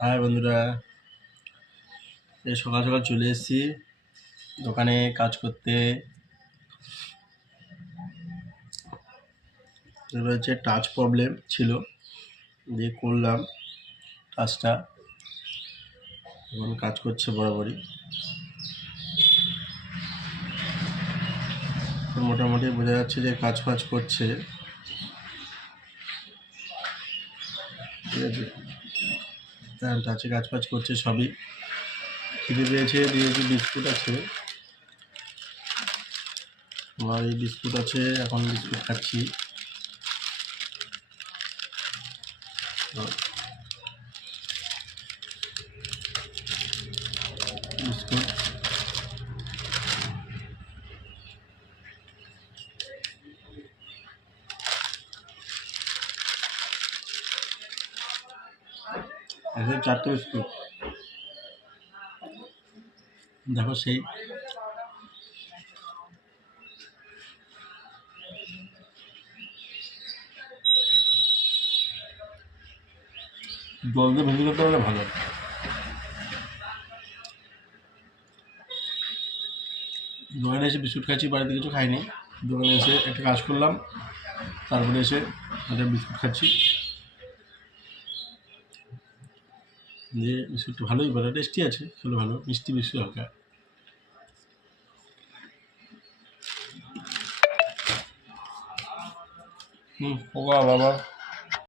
High বন্ধুরা, এই সকাল সকাল চলে এসেছি দোকানে কাজ করতে। এবার হচ্ছে টাচ প্রবলেম ছিল, দিয়ে করলাম কাজটা। এখন কাজ করছে বরাবরই, মোটামুটি বোঝা যাচ্ছে যে কাজ ফাজ করছে। ঠিক আছে, টাচে কাজ ফাজ করছে সবই। খিদে পেয়েছে, দিয়েছি বিস্কুট আছে, আমার এই বিস্কুট আছে, এখন বিস্কুট খাচ্ছি। বিস্কুট এখন 4টে বিস্কুট, দেখো সেই জল দিয়ে ভেঙে করতে পারলে ভালো। দোকানে এসে বিস্কুট খাচ্ছি, বাড়িতে কিছু খাইনি। দোকানে এসে একটা কাজ করলাম, তারপরে এসে একটা বিস্কুট খাচ্ছি। দিয়ে বিস্কুটটা ভালোই, ভালো টেস্টি আছে, খেলে ভালো, মিষ্টি বেশি হালকা। বাবা